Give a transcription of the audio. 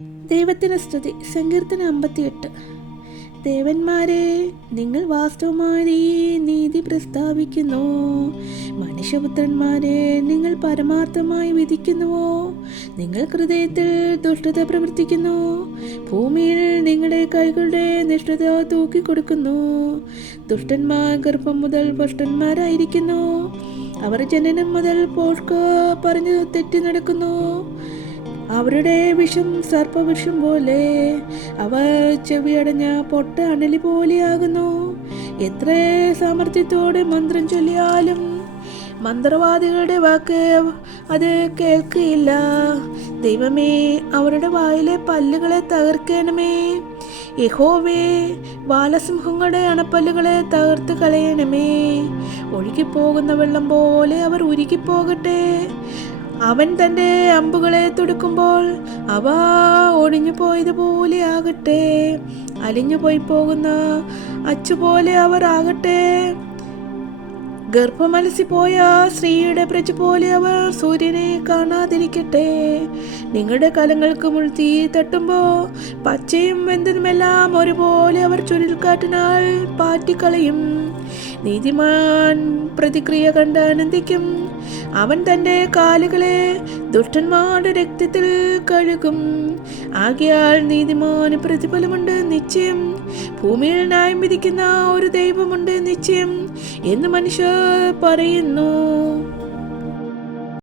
ദൈവത്തിന് സ്തുതി. സങ്കീർത്തനം 58. ദേവന്മാരെ, നിങ്ങൾ വാസ്തവമായി നീതി പ്രസ്താവിക്കുന്നു. മനുഷ്യപുത്രന്മാരെ, നിങ്ങൾ പരമാർത്ഥമായി വിധിക്കുന്നുവോ? നിങ്ങൾ ഹൃദയത്തിൽ ദുഷ്ടത പ്രവർത്തിക്കുന്നു. ഭൂമിയിൽ നിങ്ങളുടെ കൈകളുടെ നിഷ്ഠത തൂക്കിക്കൊടുക്കുന്നു. ദുഷ്ടന്മാർ ഗർഭം മുതൽ ഭ്രഷ്ടന്മാരായിരിക്കുന്നു. അവർ ജനനം മുതൽ പോഷ്ക പറഞ്ഞു തെറ്റി നടക്കുന്നു. അവരുടെ വിഷം സർപ്പവിഷം പോലെ, അവർ ചെവിയടഞ്ഞ പൊട്ട അണലി പോലെയാകുന്നു. എത്ര സാമർഥ്യത്തോടെ മന്ത്രം ചൊല്ലിയാലും മന്ത്രവാദികളുടെ വാക്ക് അത് കേൾക്കുകയില്ല. ദൈവമേ, അവരുടെ വായിലെ പല്ലുകളെ തകർക്കണമേ. യഹോവേ, ബാലസിംഹങ്ങളുടെ അണപ്പല്ലുകളെ തകർത്ത് കളയണമേ. ഒഴുകിപ്പോകുന്ന വെള്ളം പോലെ അവർ ഉരുകിപ്പോകട്ടെ. അവൻ തൻ്റെ അമ്പുകളെ തൊടുക്കുമ്പോൾ അവ ഒടിഞ്ഞു പോയതുപോലെ ആകട്ടെ. അലിഞ്ഞുപോയി പോകുന്ന അച്ചുപോലെ അവർ ആകട്ടെ. ഗർഭമലസിപ്പോയ സ്ത്രീയുടെ പ്രജ പോലെ അവർ സൂര്യനെ കാണാതിരിക്കട്ടെ. നിങ്ങളുടെ കലങ്ങൾക്ക് മുൾത്തീ തട്ടുമ്പോൾ പച്ചയും വെന്തതുമെല്ലാം ഒരുപോലെ അവർ ചുഴലിക്കാറ്റിനാൽ പാറ്റിക്കളയും. നീതിമാൻ പ്രതിക്രിയ കണ്ട് ആനന്ദിക്കും. അവൻ തൻ്റെ കാലുകളെ ദുഷ്ടന്മാരുടെ രക്തത്തിൽ കഴുകും. ആകയാൽ നീതിമാന് പ്രതിഫലമുണ്ട് നിശ്ചയം. ഭൂമിയിൽ ന്യായം വിധിക്കുന്ന ഒരു ദൈവമുണ്ട് നിശ്ചയം എന്ന് മനുഷ്യർ പറയുന്നു.